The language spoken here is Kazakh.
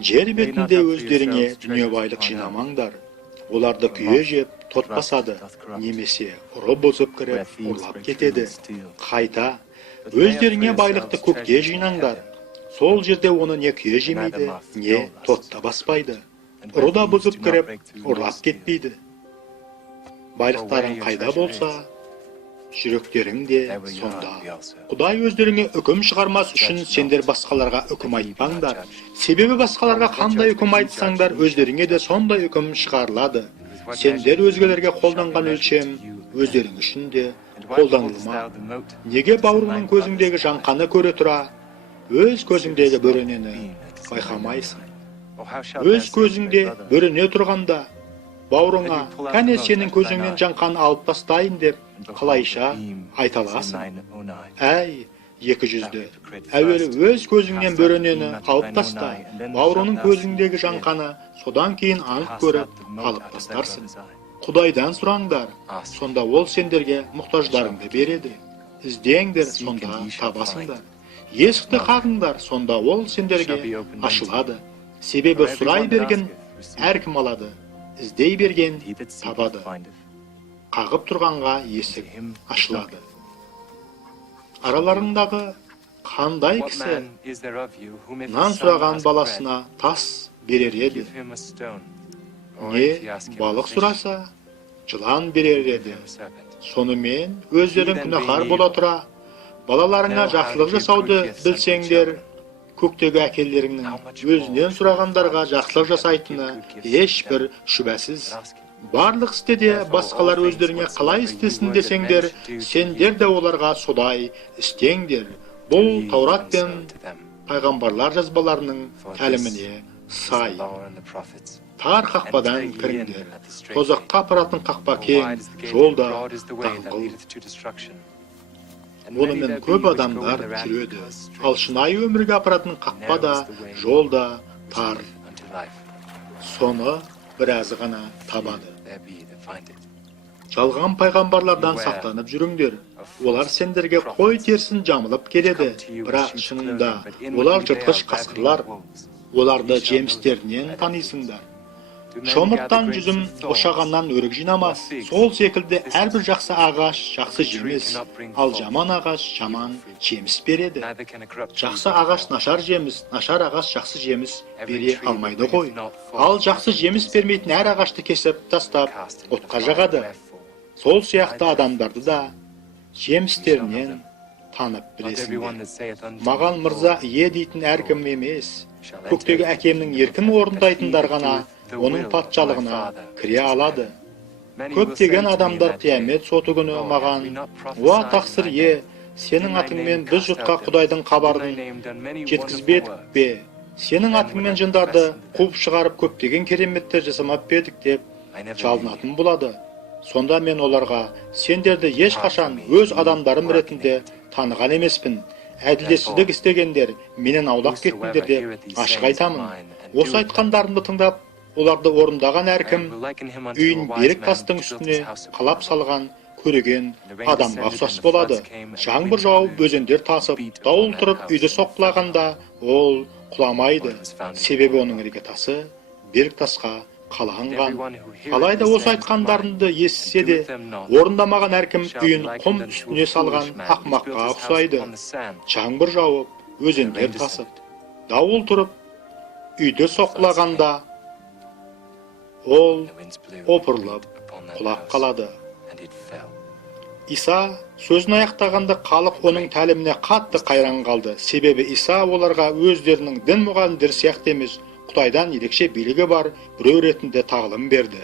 Жер бетінде өздеріңе дүниебайлық жинамаңдар. Оларды күйе жеп, тот басады, немесе ұры бұзып кіріп, ұрлап кетеді. Қайта, өздеріңе байлықты көкте жинаңдар. Сол жерде оны не күйе жемейді, не тотта баспайды. Ұры да бұзып кіріп, ұрлап кетпейді. Байлықтарың қайда болса, жүректерің де сонда. Құдай өздеріңе үкім шығармас үшін сендер басқаларға үкім айтпаңдар. Себебі басқаларға қандай үкім айтсаңдар, өздеріңе де сондай үкім шығарылады. Сендер өзгелерге қолданған өлшем, өздерің үшін де қолданылма. Неге бауырыңның көзіңдегі жаңқаны көре тұра, өз көзіңдегі бөренені байқамайсың? Өз көзіңде бөрене тұрғанда, бауырыңа, кәне сенің көзіңнен жаңқаны алып тастайын деп, қалайша айта аласың? Әй, екі жүзді, әуелі өз көзіңнен бөренені алып таста, бауырыңның көзіңдегі жаңқаны содан кейін анық көріп алып тастарсың. Құдайдан сұраңдар, сонда ол сендерге мұқтаждарыңды береді. Іздеңдер, сонда табасыңдар. Есікті қағыңдар, сонда ол сендерге ашылады. Себебі сұрай берген әркім алады, іздей берген табады. Қағып тұрғанға есік ашылады. Араларындағы қандай кісі нан сұраған баласына тас берер еді? Не балық сұраса, жылан берер еді. Сонымен өздерің күнәһар бола тұра, балаларыңа жақсылық жасауды білсеңдер, көктегі әкелеріңнің өзінен сұрағандарға жақсылық жасайтыны ешбір шүбәсіз. Барлық істе де басқалар өздеріңе қалай істесін десеңдер, сендер де оларға содай істеңдер. Бұл Таурат пен пайғамбарлар жазбаларының тәліміне сай. Тар қақпадан кіріңдер. Тозаққа апаратын қақпа кең, жолда даңғыл. Онымен көп адамдар жүреді. Ал шынайы өмірге апаратын қақпа да, жол да тар. Соны біразы ғана табады. Жалған пайғамбарлардан сақтанып жүріңдер. Олар сендерге қой терсін жамылып келеді. Бірақ шынында олар жыртқыш қасқырлар. Оларды жемістерінен танисыңдар. Шомырттан жүзім ошағаннан өрік жинамас. Сол секілді әрбір жақсы ағаш жақсы жеміс, ал жаман ағаш жаман жеміс береді. Жақсы ағаш нашар жеміс, нашар ағаш жақсы жеміс бере алмайды ғой. Ал жақсы жеміс бермейтін әр ағашты кесіп тастап, отқа жағады. Сол сияқты адамдарды да жемістерінен танып білесіңдер. Маған мырза ие дейтін әркім емес, көктегі әкемнің еркін орындайтындар ғана оның патшалығына кіре алады. Көптеген адамдар қиямет соты күні маған, «Уа тақсыр е, сенің атыңмен біз жұртқа Құдайдың хабарын жеткізбедік бе? Сенің атыңмен жындарды қуып шығарып көптеген кереметтер жасамап едік» деп жалынатын болады. Сонда мен оларға, сендерді ешқашан өз адамдарым ретінде таныған емеспін. Әділетсіздік істегендер, менен аулақ кеттіңдер деп ашық айтамын. Осы айтқандарымды тыңдап, оларды орындаған әркім үйін берік тастың үстіне қалап салған көреген адамға ұқсас болады. Жаңбыр жауып, өзендер тасып, дауыл тұрып, үйді соққылағанда ол құламайды. Себебі оның іргетасы берік тасқа қаланған. Алайда осы айтқандарымды естісе де, орындамаған әркім үйін құм үстіне салған ақымаққа ұқсайды. Жаңбыр жауып, өзендер тасып, дауыл тұрып, үйді соққылағанда ол опырылып құлап қалады. Иса сөзін аяқтағанда халық оның тәліміне қатты қайран қалды. Себебі Иса оларға өздерінің дін мұғалімдері сияқты емес, Құдайдан ерекше билігі бар біреу ретінде тағылым берді.